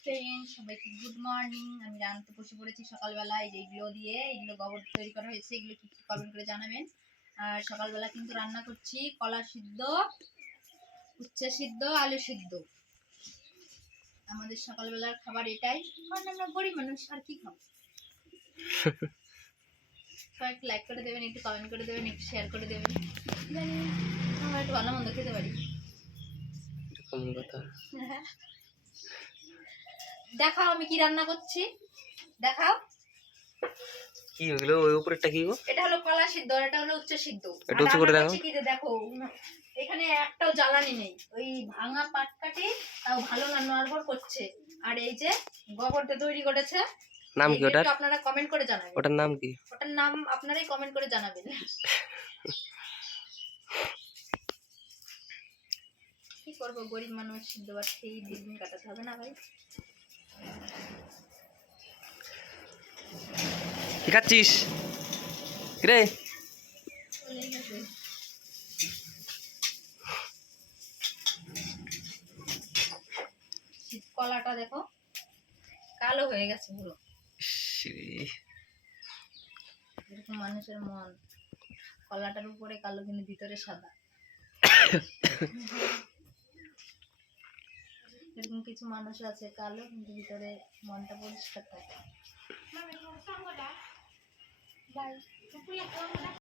Friend, সবাইকে good morning. আমি রান্নাতে বসে পড়েছি সকালবেলা। এইগুলো দিয়ে এগুলো গোবর তৈরি করা হয়েছে, এগুলো কি কমেন্ট করে জানাবেন। আর সকালবেলা কিন্তু রান্না করছি কলা সিদ্ধ, উচ্ছে সিদ্ধ, আলু সিদ্ধ। আমাদের সকালবেলার খাবার এটাই, কারণ আমরা গরিব মানুষ, আর কি খাবো। সবাই একটু লাইক করে দেবেন, একটু কমেন্ট করে দেবেন, একটু শেয়ার করে দেবেন, জানি আমরা একটু ভালো মন্দ খেতে পারি। দেখাও আমি কি রান্না করছি, দেখাও। কি হলো ওই উপরেরটা কি গো? এটা হলো কলা সিদ্ধ, এটা হলো উচ্চ সিদ্ধ। একটু উঁচু করে দেখো। কি দেখো, এখানে একটাও জ্বালানি নেই, ওই ভাঙা পাট কাটি তাও ভালো না নড়বড় করছে। আর এই যে গোবরটা তৈরি করেছে, নাম কি ওটার? আপনারা কমেন্ট করে জানাবেন। ওটার নাম কি? ওটার নাম আপনারাই কমেন্ট করে জানাবেন। কি করবো, গরিব মানুষ, সিদ্ধ ভাত খেয়ে দিন কাটাতে হবে না ভাই। কি খাচ্ছিস রে? কলাটা দেখো কালো হয়ে গেছে পুরো, এরকম মানুষের মন, কলাটার উপরে কালো কিন্তু ভিতরে সাদা। এরকম কিছু মানুষ আছে কালো কিন্তু ভিতরে মনটা পরিষ্কার থাকে।